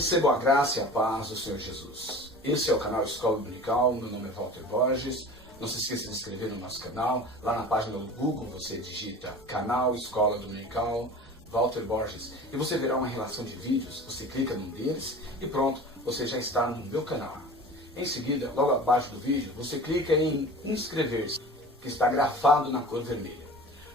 Recebam a graça e a paz do Senhor Jesus. Esse é o canal Escola Dominical, meu nome é Walter Borges. Não se esqueça de se inscrever no nosso canal. Lá na página do Google você digita Canal Escola Dominical Walter Borges e você verá uma relação de vídeos. Você clica num deles e pronto, você já está no meu canal. Em seguida, logo abaixo do vídeo, você clica em inscrever-se, que está grafado na cor vermelha.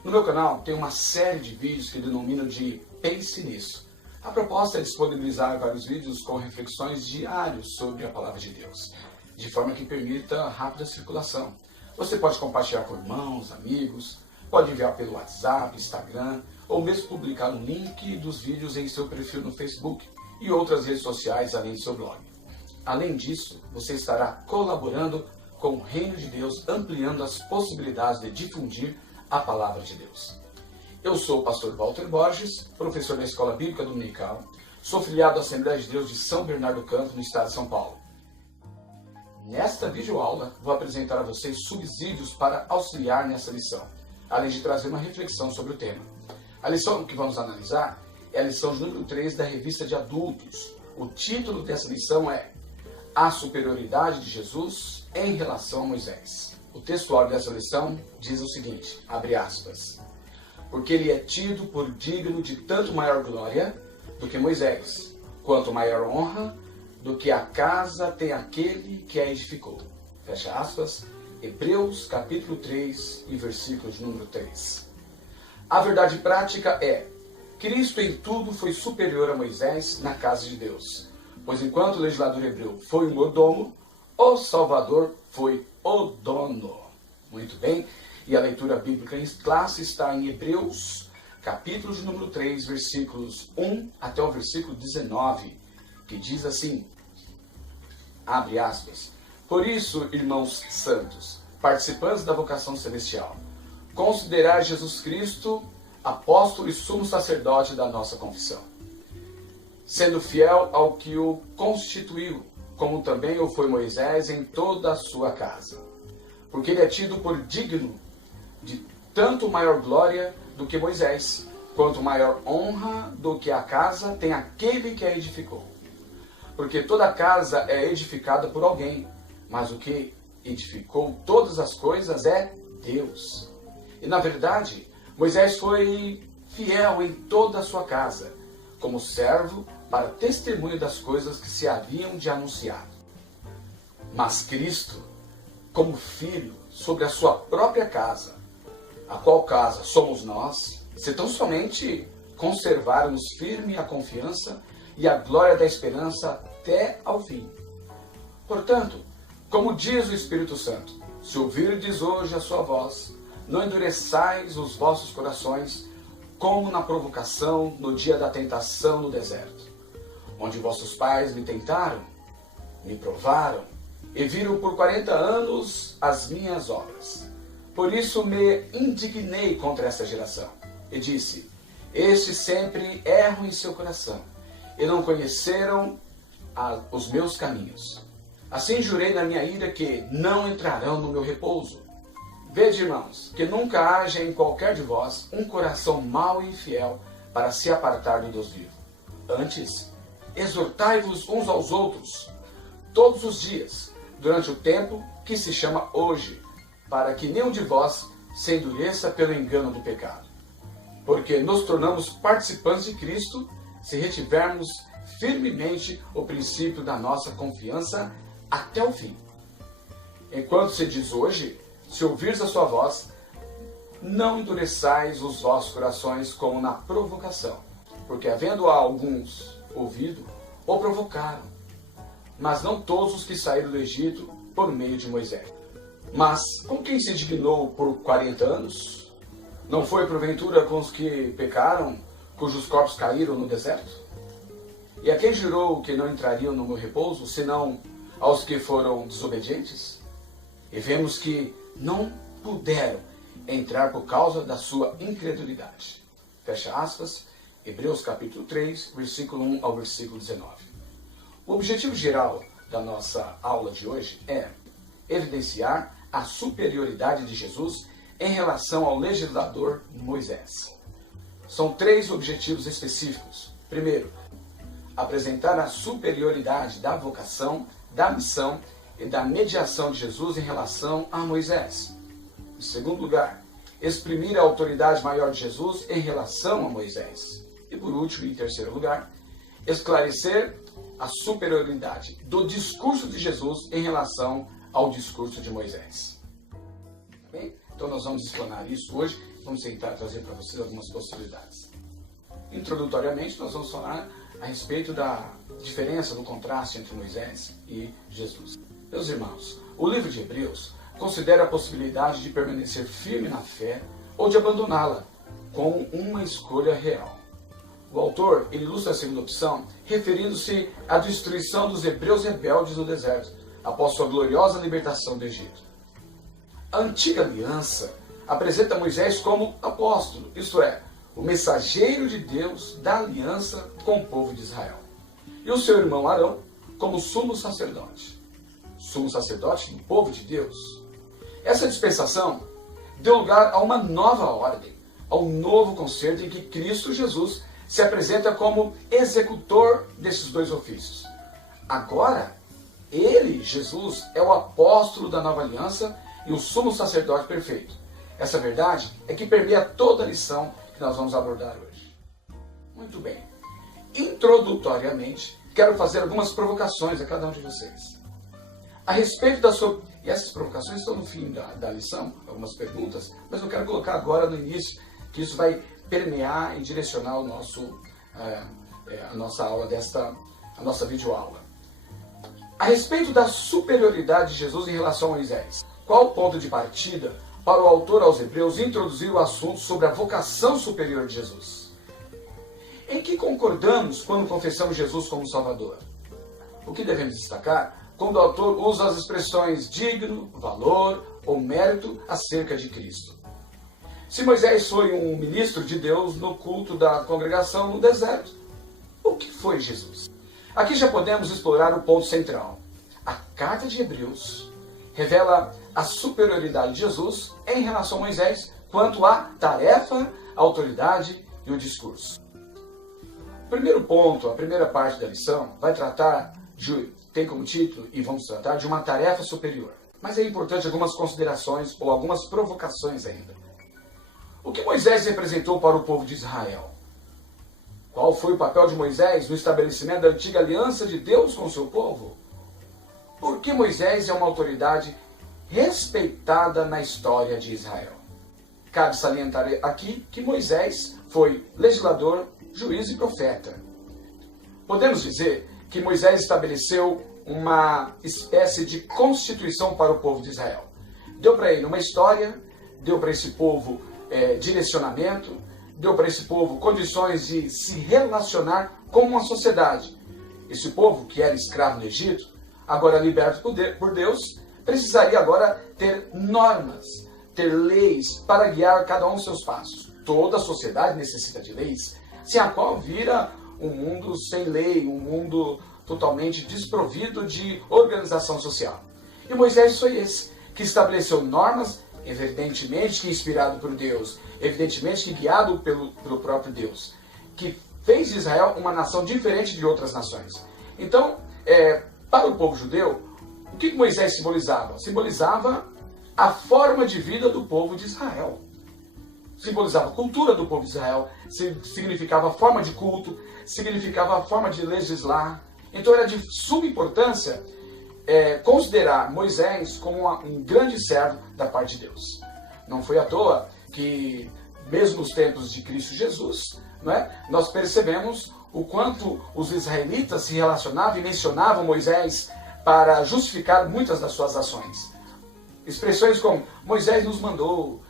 No meu canal tem uma série de vídeos que denomino de Pense Nisso. A proposta é disponibilizar vários vídeos com reflexões diárias sobre a Palavra de Deus, de forma que permita rápida circulação. Você pode compartilhar com irmãos, amigos, pode enviar pelo WhatsApp, Instagram, ou mesmo publicar um link dos vídeos em seu perfil no Facebook e outras redes sociais além do seu blog. Além disso, você estará colaborando com o Reino de Deus, ampliando as possibilidades de difundir a Palavra de Deus. Eu sou o pastor Walter Borges, professor da Escola Bíblica Dominical, sou filiado à Assembleia de Deus de São Bernardo do Campo, no estado de São Paulo. Nesta videoaula, vou apresentar a vocês subsídios para auxiliar nessa lição, além de trazer uma reflexão sobre o tema. A lição que vamos analisar é a lição de número 3 da revista de adultos. O título dessa lição é A Superioridade de Jesus em relação a Moisés. O textual dessa lição diz o seguinte, abre aspas, porque ele é tido por digno de tanto maior glória do que Moisés, quanto maior honra do que a casa tem aquele que a edificou. Fecha aspas, Hebreus capítulo 3 e versículo de número 3. A verdade prática é, Cristo em tudo foi superior a Moisés na casa de Deus, pois enquanto o legislador hebreu foi o mordomo, o Salvador foi o dono. Muito bem. E a leitura bíblica em classe está em Hebreus, capítulo de número 3, versículos 1 até o versículo 19, que diz assim, abre aspas, por isso, irmãos santos, participantes da vocação celestial, considerai Jesus Cristo, apóstolo e sumo sacerdote da nossa confissão, sendo fiel ao que o constituiu, como também o foi Moisés em toda a sua casa, porque ele é tido por digno de tanto maior glória do que Moisés, quanto maior honra do que a casa tem aquele que a edificou. Porque toda casa é edificada por alguém, mas o que edificou todas as coisas é Deus. E na verdade, Moisés foi fiel em toda a sua casa, como servo para testemunho das coisas que se haviam de anunciar. Mas Cristo, como filho sobre a sua própria casa, a qual casa somos nós, se tão somente conservarmos firme a confiança e a glória da esperança até ao fim. Portanto, como diz o Espírito Santo, se ouvirdes hoje a sua voz, não endureçais os vossos corações, como na provocação no dia da tentação no deserto, onde vossos pais me tentaram, me provaram, e viram por 40 anos as minhas obras. Por isso me indignei contra essa geração, e disse, estes sempre erram em seu coração, e não conheceram os meus caminhos. Assim jurei na minha ira que não entrarão no meu repouso. Vede, irmãos, que nunca haja em qualquer de vós um coração mau e infiel para se apartar do Deus vivo. Antes, exortai-vos uns aos outros, todos os dias, durante o tempo que se chama hoje, para que nenhum de vós se endureça pelo engano do pecado. Porque nos tornamos participantes de Cristo se retivermos firmemente o princípio da nossa confiança até o fim. Enquanto se diz hoje, se ouvires a sua voz, não endureçais os vossos corações como na provocação, porque havendo alguns ouvido, o provocaram, mas não todos os que saíram do Egito por meio de Moisés. Mas com quem se dignou por 40 anos? Não foi porventura com os que pecaram, cujos corpos caíram no deserto? E a quem jurou que não entrariam no meu repouso, senão aos que foram desobedientes? E vemos que não puderam entrar por causa da sua incredulidade. Fecha aspas, Hebreus capítulo 3, versículo 1 ao versículo 19. O objetivo geral da nossa aula de hoje é evidenciar a superioridade de Jesus em relação ao legislador Moisés. São 3 objetivos específicos. Primeiro, apresentar a superioridade da vocação, da missão e da mediação de Jesus em relação a Moisés. Em segundo lugar, exprimir a autoridade maior de Jesus em relação a Moisés. E por último, em terceiro lugar, esclarecer a superioridade do discurso de Jesus em relação ao discurso de Moisés. Tá bem? Então nós vamos explanar isso hoje, vamos tentar trazer para vocês algumas possibilidades. Introdutoriamente, nós vamos falar a respeito da diferença, do contraste entre Moisés e Jesus. Meus irmãos, o livro de Hebreus considera a possibilidade de permanecer firme na fé ou de abandoná-la, como uma escolha real. O autor ele ilustra a segunda opção, referindo-se à destruição dos hebreus rebeldes no deserto, após sua gloriosa libertação do Egito. A antiga aliança apresenta Moisés como apóstolo, isto é, o mensageiro de Deus da aliança com o povo de Israel. E o seu irmão Arão como sumo sacerdote do povo de Deus. Essa dispensação deu lugar a uma nova ordem, a um novo concerto em que Cristo Jesus se apresenta como executor desses 2 ofícios. Agora, ele, Jesus, é o apóstolo da nova aliança e o sumo sacerdote perfeito. Essa verdade é que permeia toda a lição que nós vamos abordar hoje. Muito bem. Introdutoriamente, quero fazer algumas provocações a cada um de vocês. A respeito da sua... E essas provocações estão no fim da lição, algumas perguntas, mas eu quero colocar agora no início, que isso vai permear e direcionar a nossa aula a nossa videoaula. A respeito da superioridade de Jesus em relação a Moisés, qual o ponto de partida para o autor aos Hebreus introduzir o assunto sobre a vocação superior de Jesus? Em que concordamos quando confessamos Jesus como Salvador? O que devemos destacar quando o autor usa as expressões digno, valor ou mérito acerca de Cristo? Se Moisés foi um ministro de Deus no culto da congregação no deserto, o que foi Jesus? Aqui já podemos explorar o ponto central. A carta de Hebreus revela a superioridade de Jesus em relação a Moisés quanto à tarefa, a autoridade e o discurso. O primeiro ponto, a primeira parte da lição, tem como título, e vamos tratar de uma tarefa superior. Mas é importante algumas considerações ou algumas provocações ainda. O que Moisés representou para o povo de Israel? Qual foi o papel de Moisés no estabelecimento da antiga aliança de Deus com o seu povo? Por que Moisés é uma autoridade respeitada na história de Israel? Cabe salientar aqui que Moisés foi legislador, juiz e profeta. Podemos dizer que Moisés estabeleceu uma espécie de constituição para o povo de Israel. Deu para ele uma história, deu para esse povo direcionamento, deu para esse povo condições de se relacionar com uma sociedade. Esse povo, que era escravo no Egito, agora liberto por Deus, precisaria agora ter normas, ter leis para guiar cada um dos seus passos. Toda a sociedade necessita de leis, sem a qual vira um mundo sem lei, um mundo totalmente desprovido de organização social. E Moisés foi esse, que estabeleceu normas, evidentemente que inspirado por Deus, evidentemente que guiado pelo próprio Deus, que fez de Israel uma nação diferente de outras nações. Então, para o povo judeu, o que Moisés simbolizava? Simbolizava a forma de vida do povo de Israel. simbolizava a cultura do povo de Israel, significava a forma de culto, significava a forma de legislar. Então era de suma importância considerar Moisés como um grande servo da parte de Deus. Não foi à toa que, mesmo nos tempos de Cristo Jesus, nós percebemos o quanto os israelitas se relacionavam e mencionavam Moisés para justificar muitas das suas ações. Expressões como Moisés nos mandou,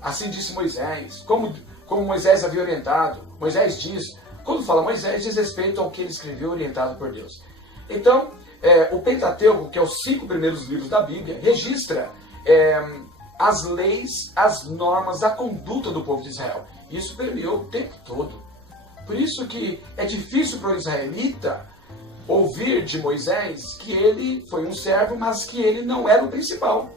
assim disse Moisés, como Moisés havia orientado, Moisés diz. Quando fala Moisés, diz respeito ao que ele escreveu orientado por Deus. Então, o Pentateuco, que é os 5 primeiros livros da Bíblia, registra as leis, as normas, a conduta do povo de Israel. Isso permeou o tempo todo. Por isso que é difícil para o israelita ouvir de Moisés que ele foi um servo, mas que ele não era o principal.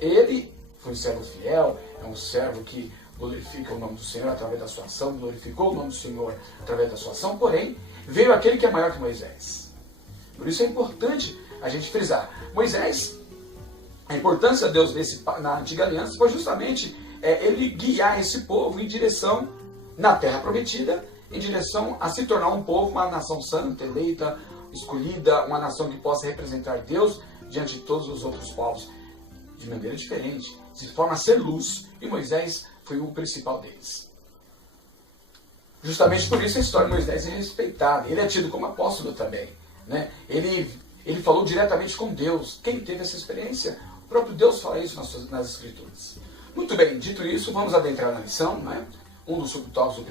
Ele foi um servo fiel, é um servo que glorifica o nome do Senhor através da sua ação, glorificou o nome do Senhor através da sua ação, porém, veio aquele que é maior que Moisés. Por isso é importante a gente frisar. Moisés, a importância de Deus na antiga aliança foi justamente ele guiar esse povo em direção, na terra prometida, em direção a se tornar um povo, uma nação santa, eleita, escolhida, uma nação que possa representar Deus diante de todos os outros povos de maneira diferente, de forma a ser luz, e Moisés foi o principal deles. Justamente por isso a história de Moisés é respeitada. Ele é tido como apóstolo também. Ele falou diretamente com Deus. Quem teve essa experiência? O próprio Deus fala isso nas Escrituras. Muito bem, dito isso, vamos adentrar na lição. Um dos subtópicos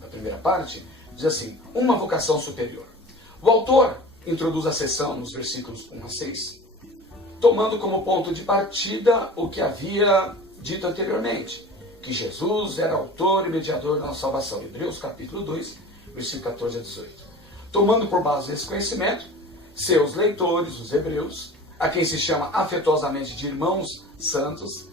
da primeira parte diz assim: uma vocação superior. O autor introduz a sessão nos versículos 1 a 6, tomando como ponto de partida o que havia dito anteriormente, que Jesus era autor e mediador da nossa salvação. Hebreus capítulo 2, versículo 14 a 18. Tomando por base esse conhecimento, seus leitores, os hebreus, a quem se chama afetuosamente de irmãos santos,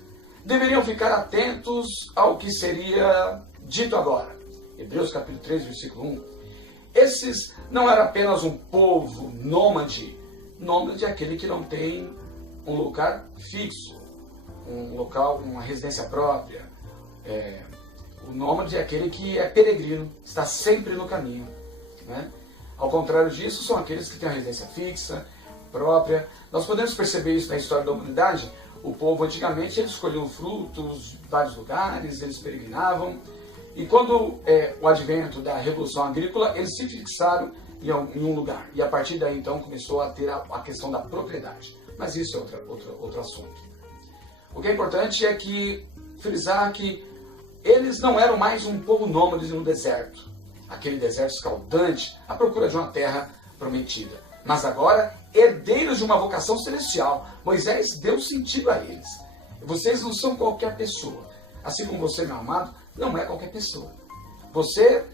deveriam ficar atentos ao que seria dito agora. Hebreus capítulo 3, versículo 1. Esses não eram apenas um povo nômade. Nômade é aquele que não tem um lugar fixo, um local, uma residência própria. O nômade é aquele que é peregrino, está sempre no caminho. Ao contrário disso, são aqueles que têm uma residência fixa, própria. Nós podemos perceber isso na história da humanidade. O povo antigamente eles escolhiam frutos de vários lugares, eles peregrinavam. E quando o advento da Revolução Agrícola, eles se fixaram em um lugar. E a partir daí, então, começou a ter a questão da propriedade. Mas isso é outro assunto. O que é importante é frisar que eles não eram mais um povo nômade no deserto. Aquele deserto escaldante, à procura de uma terra prometida. Mas agora, herdeiros de uma vocação celestial. Moisés deu sentido a eles. Vocês não são qualquer pessoa. Assim como você, meu amado, não é qualquer pessoa. Você,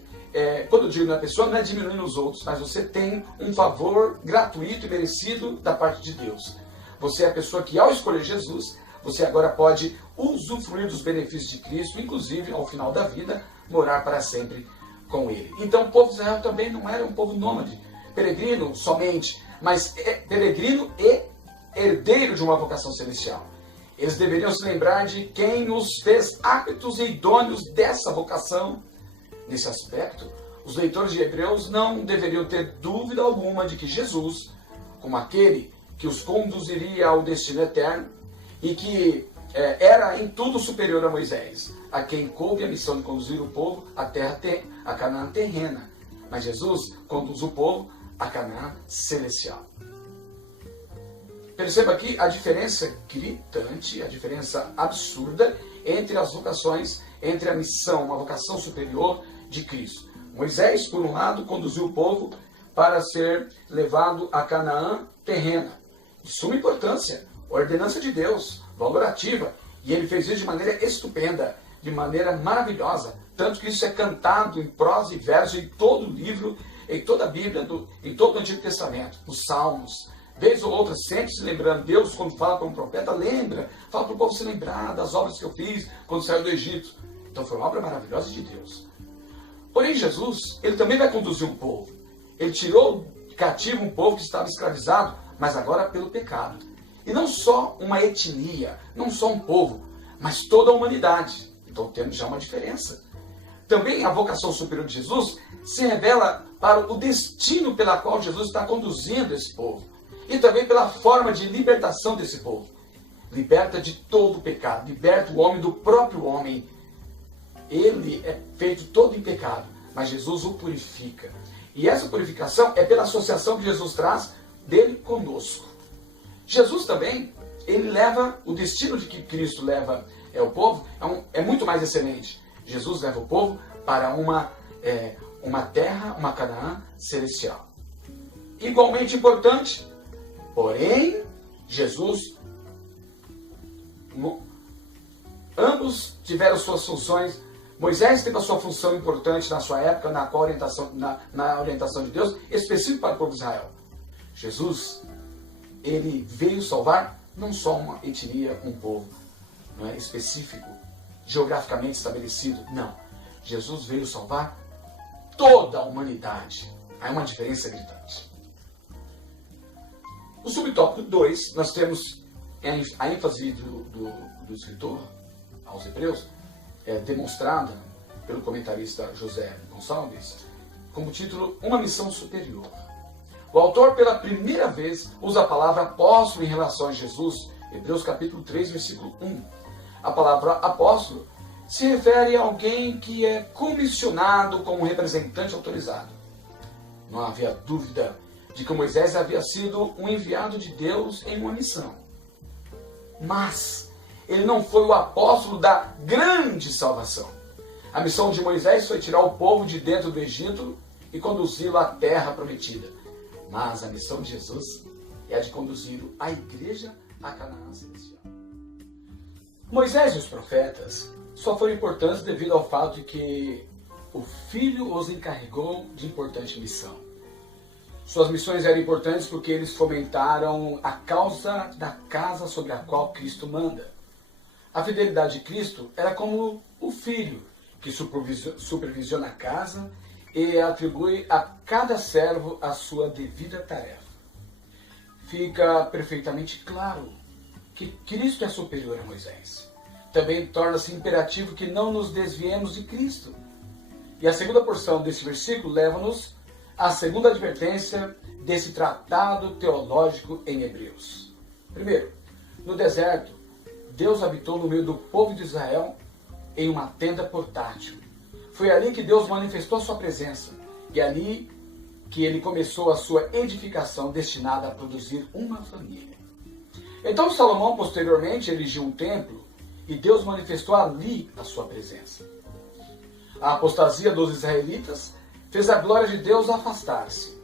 quando eu digo não é pessoa, não é diminuindo os outros, mas você tem um favor gratuito e merecido da parte de Deus. Você é a pessoa que, ao escolher Jesus, você agora pode usufruir dos benefícios de Cristo, inclusive, ao final da vida, morar para sempre com Ele. Então, o povo de Israel também não era um povo nômade, peregrino somente, mas peregrino e herdeiro de uma vocação celestial. Eles deveriam se lembrar de quem os fez aptos e idôneos dessa vocação. Nesse aspecto, os leitores de Hebreus não deveriam ter dúvida alguma de que Jesus, como aquele que os conduziria ao destino eterno e que era em tudo superior a Moisés, a quem coube a missão de conduzir o povo à a Canaã terrena. Mas Jesus conduz o povo a Canaã celestial. Perceba aqui a diferença gritante, a diferença absurda entre as vocações, entre a missão, uma vocação superior de Cristo. Moisés, por um lado, conduziu o povo para ser levado a Canaã terrena. De suma importância, ordenança de Deus, valorativa. E ele fez isso de maneira estupenda, de maneira maravilhosa. Tanto que isso é cantado em prosa e verso em todo o livro, em toda a Bíblia, em todo o Antigo Testamento, nos Salmos. Vez ou outra, sempre se lembrando, Deus, quando fala para um profeta, fala para o povo se lembrar das obras que eu fiz quando saiu do Egito. Então foi uma obra maravilhosa de Deus. Porém, Jesus, ele também vai conduzir um povo. Ele tirou cativo um povo que estava escravizado, mas agora pelo pecado. E não só uma etnia, não só um povo, mas toda a humanidade. Então temos já uma diferença. Também a vocação superior de Jesus se revela para o destino pela qual Jesus está conduzindo esse povo. E também pela forma de libertação desse povo. Liberta de todo o pecado, liberta o homem do próprio homem. Ele é feito todo em pecado, mas Jesus o purifica. E essa purificação é pela associação que Jesus traz dele conosco. Jesus também, ele leva, o destino de que Cristo leva o povo é muito mais excelente. Jesus leva o povo para uma terra, uma Canaã celestial. Igualmente importante, porém, Jesus, ambos tiveram suas funções. Moisés teve a sua função importante na sua época, na orientação de Deus, específico para o povo de Israel. Jesus, ele veio salvar não só uma etnia, um povo, não é, específico, geograficamente estabelecido, não. Jesus veio salvar toda a humanidade. Há uma diferença gritante. No subtópico 2, nós temos a ênfase do escritor aos Hebreus, demonstrada pelo comentarista José Gonçalves, como título Uma Missão Superior. O autor, pela primeira vez, usa a palavra apóstolo em relação a Jesus, Hebreus capítulo 3, versículo 1. A palavra apóstolo se refere a alguém que é comissionado como representante autorizado. Não havia dúvida de que Moisés havia sido um enviado de Deus em uma missão. Mas ele não foi o apóstolo da grande salvação. A missão de Moisés foi tirar o povo de dentro do Egito e conduzi-lo à terra prometida. Mas a missão de Jesus é a de conduzir a igreja a Canaã celestial. Moisés e os profetas só foram importantes devido ao fato de que o Filho os encarregou de importante missão. Suas missões eram importantes porque eles fomentaram a causa da casa sobre a qual Cristo manda. A fidelidade de Cristo era como o filho que supervisiona a casa e atribui a cada servo a sua devida tarefa. Fica perfeitamente claro que Cristo é superior a Moisés. Também torna-se imperativo que não nos desviemos de Cristo. E a segunda porção desse versículo leva-nos à segunda advertência desse tratado teológico em Hebreus. Primeiro, no deserto, Deus habitou no meio do povo de Israel em uma tenda portátil. Foi ali que Deus manifestou a sua presença e ali que ele começou a sua edificação destinada a produzir uma família. Então Salomão posteriormente erigiu um templo e Deus manifestou ali a sua presença. A apostasia dos israelitas fez a glória de Deus afastar-se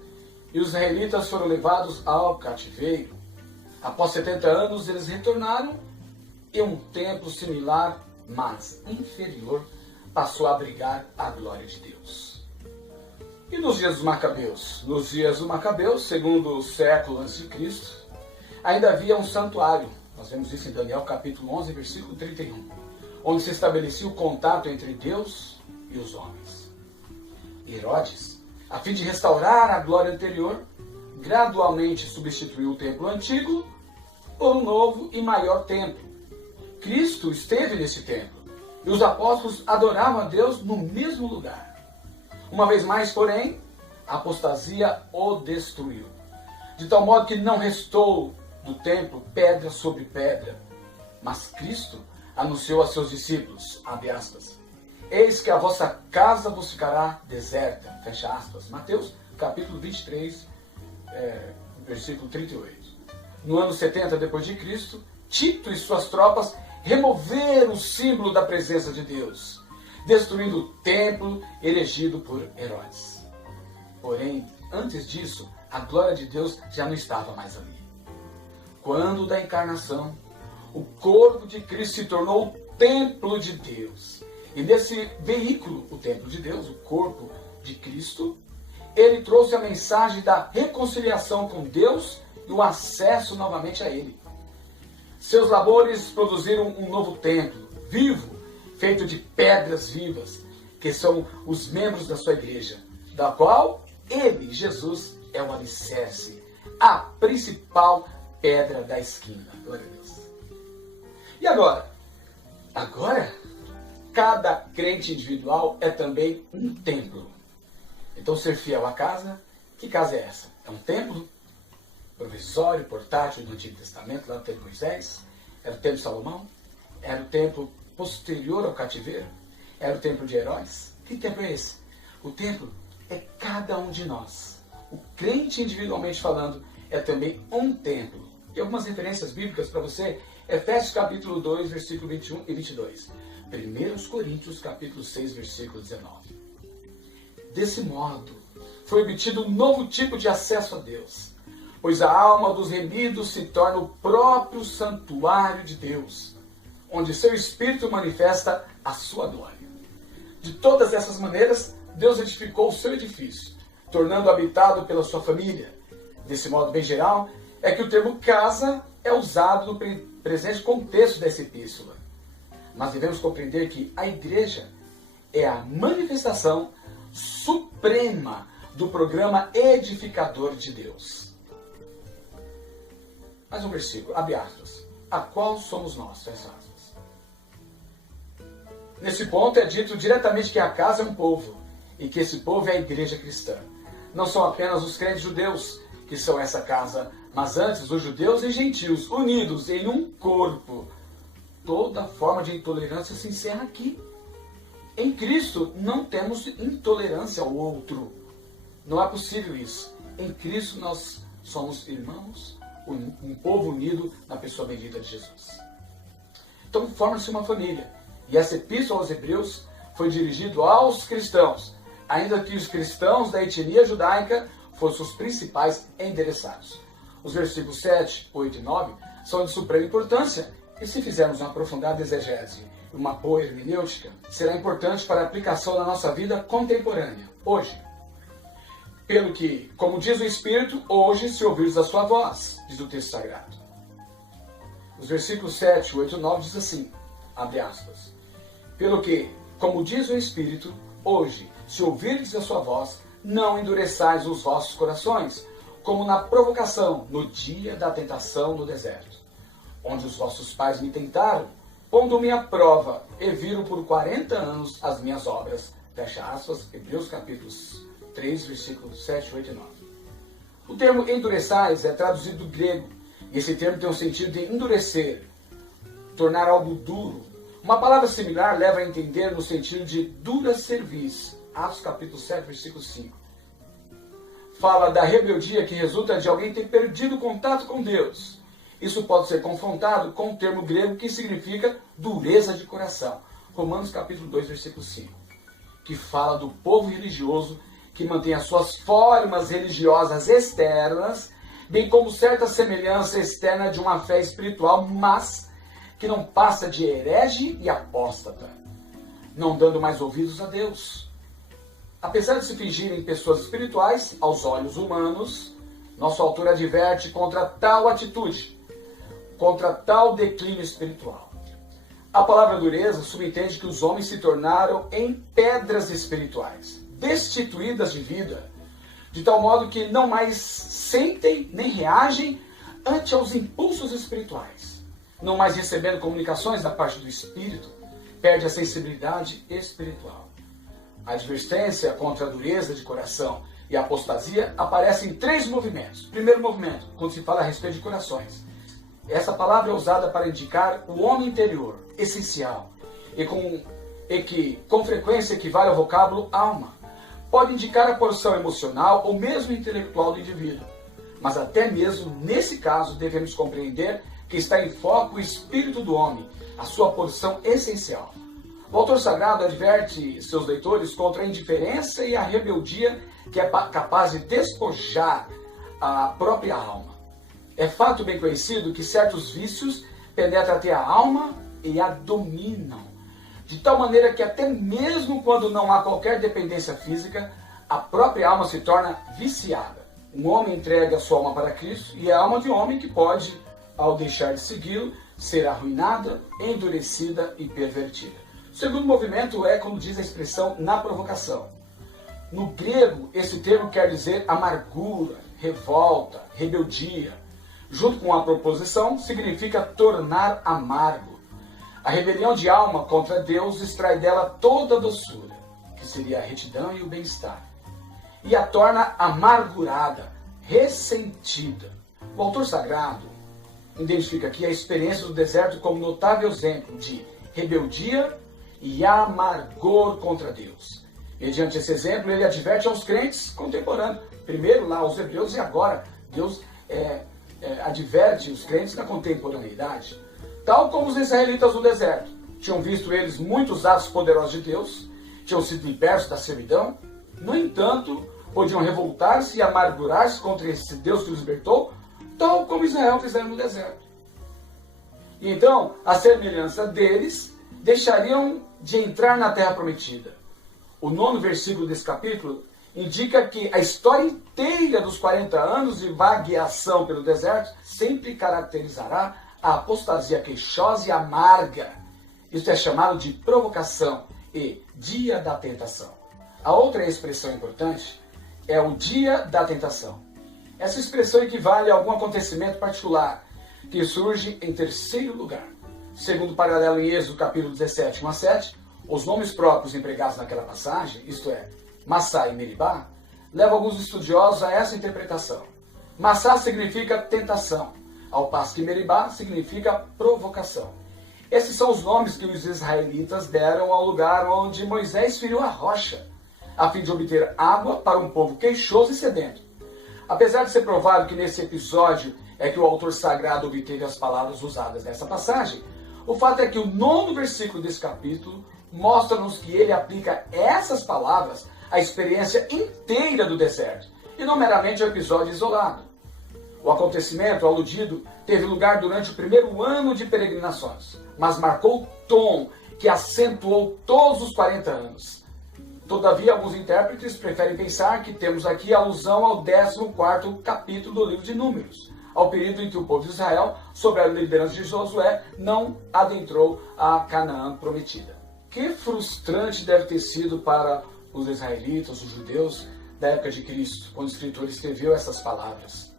e os israelitas foram levados ao cativeiro. Após 70 anos eles retornaram e um templo similar, mas inferior, passou a abrigar a glória de Deus. E nos dias dos Macabeus? Nos dias dos Macabeus, segundo o século a.C., ainda havia um santuário. Nós vemos isso em Daniel capítulo 11, versículo 31, onde se estabelecia o contato entre Deus e os homens. Herodes, a fim de restaurar a glória anterior, gradualmente substituiu o templo antigo por um novo e maior templo. Cristo esteve nesse templo e os apóstolos adoravam a Deus no mesmo lugar. Uma vez mais, porém, a apostasia o destruiu, de tal modo que não restou do templo pedra sobre pedra. Mas Cristo anunciou a seus discípulos, abre aspas, eis que a vossa casa vos ficará deserta, fecha aspas. Mateus capítulo 23, versículo 38. No ano 70 depois de Cristo, Tito e suas tropas removeram o símbolo da presença de Deus, destruindo o templo erigido por Herodes. Porém, antes disso, a glória de Deus já não estava mais ali. Quando da encarnação, o corpo de Cristo se tornou o templo de Deus. E nesse veículo, o templo de Deus, o corpo de Cristo, ele trouxe a mensagem da reconciliação com Deus e o acesso novamente a Ele. Seus labores produziram um novo templo, vivo, feito de pedras vivas, que são os membros da sua igreja, da qual ele, Jesus, é o alicerce, a principal pedra da esquina. Glória a Deus. E agora? Agora, cada crente individual é também um templo. Então, ser fiel à casa, que casa é essa? É um templo provisório, portátil do Antigo Testamento, lá no tempo de Moisés? Era o templo de Salomão? Era o templo posterior ao cativeiro? Era o templo de heróis? Que templo é esse? O templo é cada um de nós. O crente, individualmente falando, é também um templo. E algumas referências bíblicas para você. Efésios capítulo 2, versículo 21 e 22. 1 Coríntios capítulo 6, versículo 19. Desse modo, foi obtido um novo tipo de acesso a Deus, pois a alma dos remidos se torna o próprio santuário de Deus, onde seu Espírito manifesta a sua glória. De todas essas maneiras, Deus edificou o seu edifício, tornando habitado pela sua família. Desse modo bem geral, é que o termo casa é usado no presente contexto dessa epístola. Mas devemos compreender que a igreja é a manifestação suprema do programa edificador de Deus. Mais um versículo, abre aspas. A qual somos nós, fecha aspas. Nesse ponto é dito diretamente que a casa é um povo, e que esse povo é a igreja cristã. Não são apenas os crentes judeus que são essa casa, mas antes os judeus e gentios, unidos em um corpo. Toda forma de intolerância se encerra aqui. Em Cristo não temos intolerância ao outro. Não é possível isso. Em Cristo nós somos irmãos, um povo unido na pessoa bendita de Jesus. Então forma-se uma família. E essa epístola aos Hebreus foi dirigida aos cristãos, ainda que os cristãos da etnia judaica fossem os principais endereçados. Os versículos 7, 8 e 9 são de suprema importância, e se fizermos uma aprofundada exegese, uma boa hermenêutica, será importante para a aplicação na nossa vida contemporânea, hoje. Pelo que, como diz o Espírito, hoje se ouvires a sua voz, diz o texto sagrado. Os versículos 7, 8 e 9 diz assim, abre aspas, pelo que, como diz o Espírito, hoje, se ouvirdes a sua voz, não endureçais os vossos corações, como na provocação, no dia da tentação no deserto, onde os vossos pais me tentaram, pondo-me à prova, e viram por 40 anos as minhas obras. Fecha aspas, Hebreus capítulo 3, versículos 7, 8 e 9. O termo endureçais é traduzido do grego, e esse termo tem o sentido de endurecer, tornar algo duro. Uma palavra similar leva a entender no sentido de dura cerviz. Atos capítulo 7, versículo 5. Fala da rebeldia que resulta de alguém ter perdido o contato com Deus. Isso pode ser confrontado com o termo grego que significa dureza de coração. Romanos capítulo 2, versículo 5. Que fala do povo religioso que mantém as suas formas religiosas externas, bem como certa semelhança externa de uma fé espiritual, mas que não passa de herege e apóstata, não dando mais ouvidos a Deus. Apesar de se fingirem pessoas espirituais, aos olhos humanos, nosso autor adverte contra tal atitude, contra tal declínio espiritual. A palavra dureza subentende que os homens se tornaram em pedras espirituais, destituídas de vida, de tal modo que não mais sentem nem reagem ante aos impulsos espirituais, não mais recebendo comunicações da parte do Espírito, perde a sensibilidade espiritual. A advertência contra a dureza de coração e a apostasia aparece em 3 movimentos. Primeiro movimento, quando se fala a respeito de corações. Essa palavra é usada para indicar o homem interior, essencial, e que com frequência equivale ao vocábulo alma. Pode indicar a porção emocional ou mesmo intelectual do indivíduo. Mas até mesmo nesse caso devemos compreender que está em foco o espírito do homem, a sua porção essencial. O autor sagrado adverte seus leitores contra a indiferença e a rebeldia que é capaz de despojar a própria alma. É fato bem conhecido que certos vícios penetram até a alma e a dominam, de tal maneira que até mesmo quando não há qualquer dependência física, a própria alma se torna viciada. Um homem entrega sua alma para Cristo e é a alma de um homem que pode, ao deixar de segui-lo, ser arruinada, endurecida e pervertida. O segundo movimento é, como diz a expressão, na provocação. No grego, esse termo quer dizer amargura, revolta, rebeldia. Junto com a proposição, significa tornar amargo. A rebelião de alma contra Deus extrai dela toda a doçura, que seria a retidão e o bem-estar, e a torna amargurada, ressentida. O autor sagrado identifica aqui a experiência do deserto como notável exemplo de rebeldia e amargor contra Deus. Mediante esse exemplo, ele adverte aos crentes contemporâneos, primeiro lá aos hebreus e agora Deus adverte os crentes na contemporaneidade. Tal como os israelitas no deserto, tinham visto eles muitos atos poderosos de Deus, tinham sido libertos da servidão, no entanto, podiam revoltar-se e amargurar-se contra esse Deus que os libertou, tal como Israel fizeram no deserto. E então, a semelhança deles, deixariam de entrar na terra prometida. O 9º versículo desse capítulo indica que a história inteira dos 40 anos de vagueação pelo deserto sempre caracterizará a apostasia queixosa e amarga. Isso é chamado de provocação e dia da tentação. A outra expressão importante é o dia da tentação. Essa expressão equivale a algum acontecimento particular que surge em terceiro lugar. Segundo o paralelo em Êxodo capítulo 17, 1 a 7, os nomes próprios empregados naquela passagem, isto é, Massá e Meribá, levam alguns estudiosos a essa interpretação. Massá significa tentação, ao passo que Meribá significa provocação. Esses são os nomes que os israelitas deram ao lugar onde Moisés feriu a rocha, a fim de obter água para um povo queixoso e sedento. Apesar de ser provável que nesse episódio é que o autor sagrado obteve as palavras usadas nessa passagem, o fato é que o 9º versículo desse capítulo mostra-nos que ele aplica essas palavras à experiência inteira do deserto, e não meramente ao episódio isolado. O acontecimento aludido teve lugar durante o primeiro ano de peregrinações, mas marcou o tom que acentuou todos os 40 anos. Todavia, alguns intérpretes preferem pensar que temos aqui alusão ao 14º capítulo do livro de Números, ao período em que o povo de Israel, sob a liderança de Josué, não adentrou a Canaã prometida. Que frustrante deve ter sido para os israelitas, os judeus, da época de Cristo, quando o escritor escreveu essas palavras.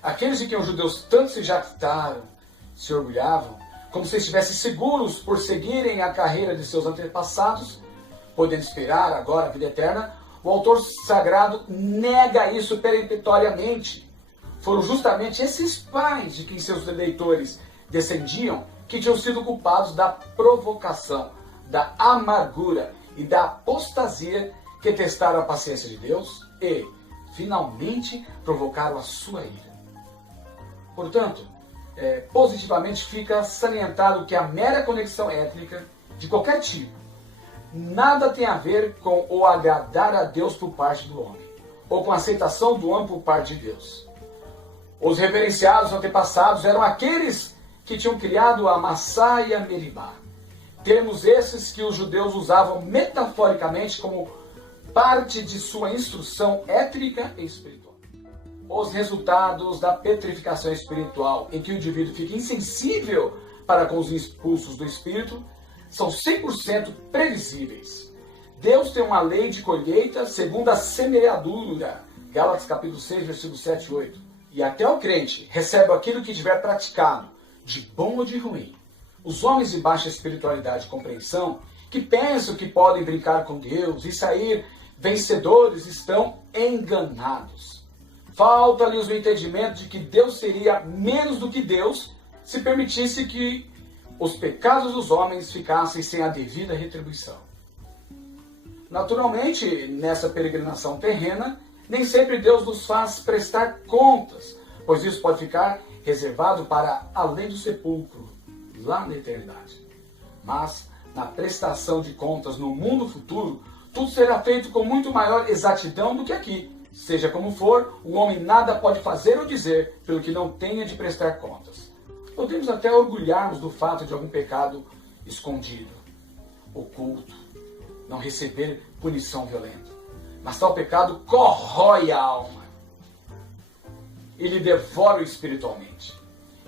Aqueles de quem os judeus tanto se jactaram, se orgulhavam, como se estivessem seguros por seguirem a carreira de seus antepassados, podendo esperar agora a vida eterna, o autor sagrado nega isso peremptoriamente. Foram justamente esses pais de quem seus leitores descendiam que tinham sido culpados da provocação, da amargura e da apostasia que testaram a paciência de Deus e, finalmente, provocaram a sua ira. Portanto, positivamente fica salientado que a mera conexão étnica, de qualquer tipo, nada tem a ver com o agradar a Deus por parte do homem, ou com a aceitação do homem por parte de Deus. Os reverenciados antepassados eram aqueles que tinham criado a Massá e a Meribá. Termos esses que os judeus usavam metaforicamente como parte de sua instrução étnica e espiritual. Os resultados da petrificação espiritual, em que o indivíduo fica insensível para com os impulsos do espírito, são 100% previsíveis. Deus tem uma lei de colheita segundo a semeadura. Gálatas capítulo 6, versículos 7 e 8. E até o crente recebe aquilo que tiver praticado, de bom ou de ruim. Os homens de baixa espiritualidade e compreensão, que pensam que podem brincar com Deus e sair vencedores, estão enganados. Falta-lhes o entendimento de que Deus seria menos do que Deus se permitisse que os pecados dos homens ficassem sem a devida retribuição. Naturalmente, nessa peregrinação terrena, nem sempre Deus nos faz prestar contas, pois isso pode ficar reservado para além do sepulcro, lá na eternidade. Mas, na prestação de contas no mundo futuro, tudo será feito com muito maior exatidão do que aqui. Seja como for, o homem nada pode fazer ou dizer pelo que não tenha de prestar contas. Podemos até orgulharmos do fato de algum pecado escondido, oculto, não receber punição violenta. Mas tal pecado corrói a alma. Ele devora espiritualmente.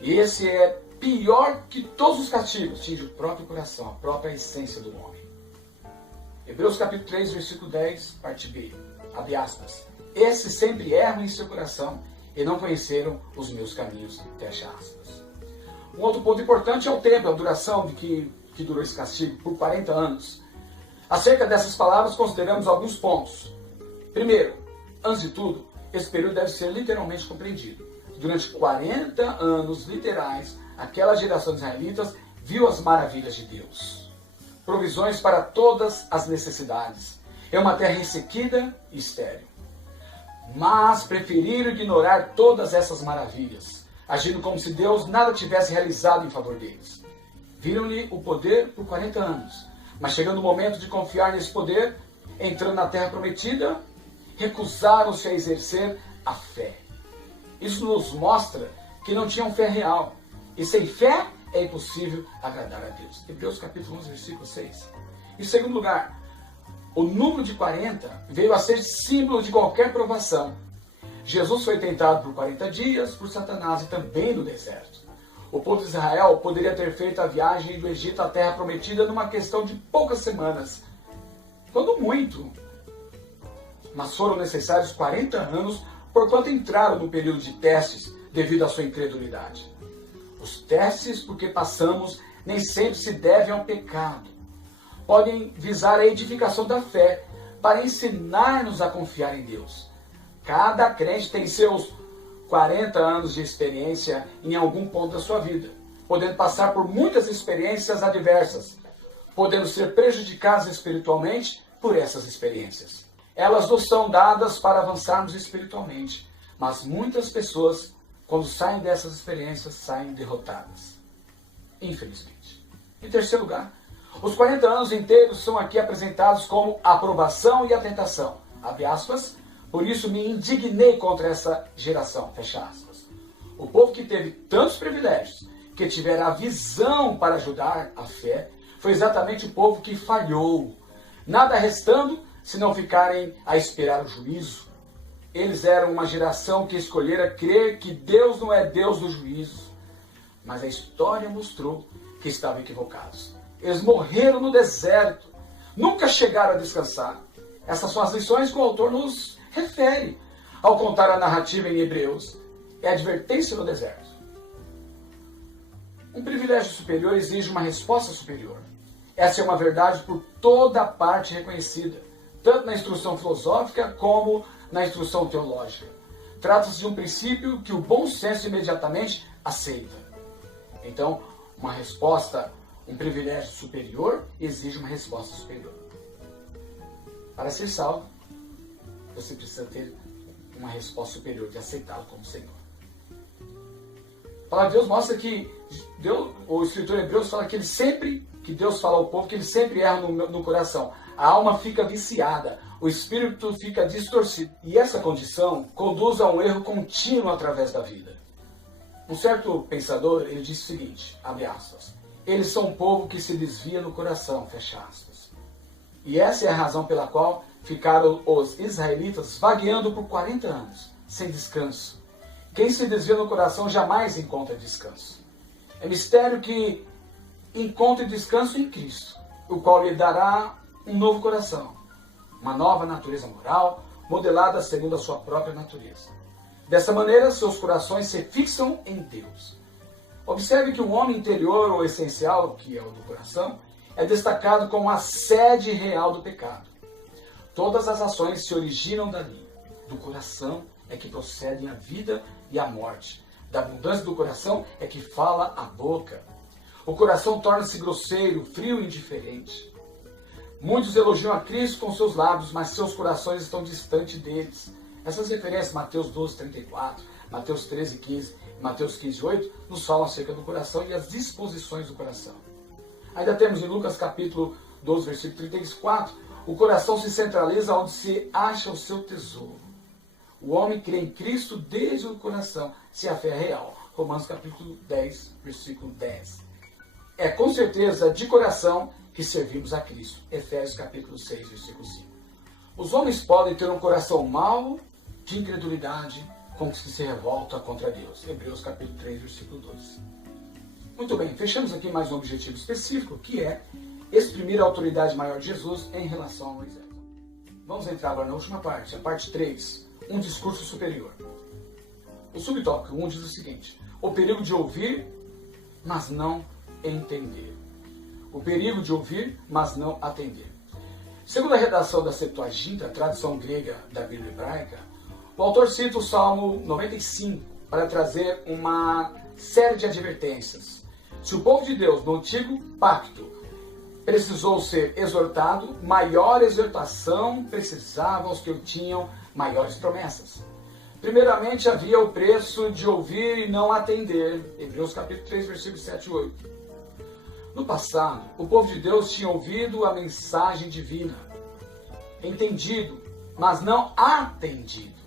E esse é pior que todos os castigos, atinge o próprio coração, a própria essência do homem. Hebreus capítulo 3, versículo 10, parte B. Abre aspas. Esses sempre erram em seu coração e não conheceram os meus caminhos. Fecha aspas. Um outro ponto importante é o tempo, a duração de que que durou esse castigo por 40 anos. Acerca dessas palavras, consideramos alguns pontos. Primeiro, antes de tudo, esse período deve ser literalmente compreendido. Durante 40 anos literais, aquela geração de israelitas viu as maravilhas de Deus. Provisões para todas as necessidades. É uma terra ressequida e estéril. Mas preferiram ignorar todas essas maravilhas, agindo como se Deus nada tivesse realizado em favor deles. Viram-lhe o poder por 40 anos, mas chegando o momento de confiar nesse poder, entrando na terra prometida, recusaram-se a exercer a fé. Isso nos mostra que não tinham fé real. E sem fé é impossível agradar a Deus. Hebreus capítulo 11, versículo 6. Em segundo lugar, o número de 40 veio a ser símbolo de qualquer provação. Jesus foi tentado por 40 dias por Satanás e também no deserto. O povo de Israel poderia ter feito a viagem do Egito à terra prometida numa questão de poucas semanas, quando muito. Mas foram necessários 40 anos porquanto entraram no período de testes devido à sua incredulidade. Os testes, porque passamos, nem sempre se devem ao pecado. Podem visar a edificação da fé, para ensinar-nos a confiar em Deus. Cada crente tem seus 40 anos de experiência em algum ponto da sua vida, podendo passar por muitas experiências adversas, podendo ser prejudicados espiritualmente por essas experiências. Elas nos são dadas para avançarmos espiritualmente, mas muitas pessoas, quando saem dessas experiências, saem derrotadas. Infelizmente. Em terceiro lugar, os 40 anos inteiros são aqui apresentados como a aprovação e a tentação. Abre aspas. Por isso me indignei contra essa geração. Fecha aspas. O povo que teve tantos privilégios, que tiveram a visão para ajudar a fé, foi exatamente o povo que falhou. Nada restando se não ficarem a esperar o juízo. Eles eram uma geração que escolhera crer que Deus não é Deus do juízo. Mas a história mostrou que estavam equivocados. Eles morreram no deserto. Nunca chegaram a descansar. Essas são as lições que o autor nos refere ao contar a narrativa em Hebreus. É a advertência no deserto. Um privilégio superior exige uma resposta superior. Essa é uma verdade por toda parte reconhecida, tanto na instrução filosófica como na instrução teológica. Trata-se de um princípio que o bom senso imediatamente aceita. Então, uma resposta, um privilégio superior, exige uma resposta superior. Para ser salvo, você precisa ter uma resposta superior, de aceitá-lo como Senhor. A palavra de Deus mostra que o escritor Hebreus fala que que Deus fala ao povo que ele sempre erra no coração. A alma fica viciada, o espírito fica distorcido. E essa condição conduz a um erro contínuo através da vida. Um certo pensador, ele disse o seguinte, abre aspas, eles são um povo que se desvia no coração, fecha aspas. E essa é a razão pela qual ficaram os israelitas vagueando por 40 anos, sem descanso. Quem se desvia no coração jamais encontra descanso. É mistério que encontre descanso em Cristo, o qual lhe dará um novo coração, uma nova natureza moral, modelada segundo a sua própria natureza. Dessa maneira, seus corações se fixam em Deus. Observe que o homem interior, ou essencial, que é o do coração, é destacado como a sede real do pecado. Todas as ações se originam dali. Do coração é que procedem a vida e a morte. Da abundância do coração é que fala a boca. O coração torna-se grosseiro, frio e indiferente. Muitos elogiam a Cristo com seus lábios, mas seus corações estão distantes deles. Essas referências, Mateus 12, 34, Mateus 13, 15, Mateus 15, 8, nos falam acerca do coração e as disposições do coração. Ainda temos em Lucas capítulo 12, versículo 34, o coração se centraliza onde se acha o seu tesouro. O homem crê em Cristo desde o coração, se a fé é real. Romanos capítulo 10, versículo 10. É com certeza de coração que servimos a Cristo. Efésios capítulo 6, versículo 5. Os homens podem ter um coração mau de incredulidade, com que se revolta contra Deus. Hebreus capítulo 3, versículo 12. Muito bem, fechamos aqui mais um objetivo específico, que é exprimir a autoridade maior de Jesus em relação a Moisés. Vamos entrar agora na última parte, a parte 3, um discurso superior. O subtópico 1 diz o seguinte, o perigo de ouvir, mas não entender. O perigo de ouvir, mas não atender. Segundo a redação da Septuaginta, a tradução grega da Bíblia hebraica, o autor cita o Salmo 95 para trazer uma série de advertências. Se o povo de Deus no Antigo Pacto precisou ser exortado, maior exortação precisava os que tinham maiores promessas. Primeiramente, havia o preço de ouvir e não atender. Hebreus capítulo 3, versículos 7 e 8. No passado, o povo de Deus tinha ouvido a mensagem divina, entendido, mas não atendido.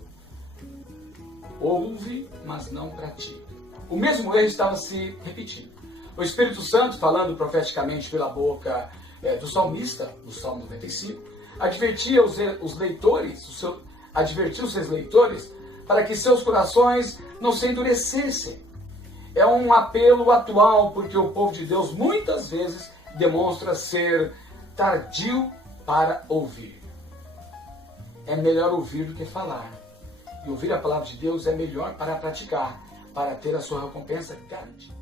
Ouve, mas não pratica. O mesmo erro estava se repetindo. O Espírito Santo, falando profeticamente pela boca do salmista, no Salmo 95, advertia os leitores para que seus corações não se endurecessem. É um apelo atual, porque o povo de Deus muitas vezes demonstra ser tardio para ouvir. É melhor ouvir do que falar. E ouvir a palavra de Deus é melhor para praticar, para ter a sua recompensa garantida.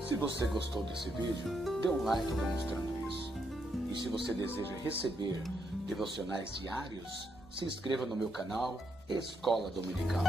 Se você gostou desse vídeo, dê um like demonstrando isso. E se você deseja receber devocionais diários, se inscreva no meu canal Escola Dominical.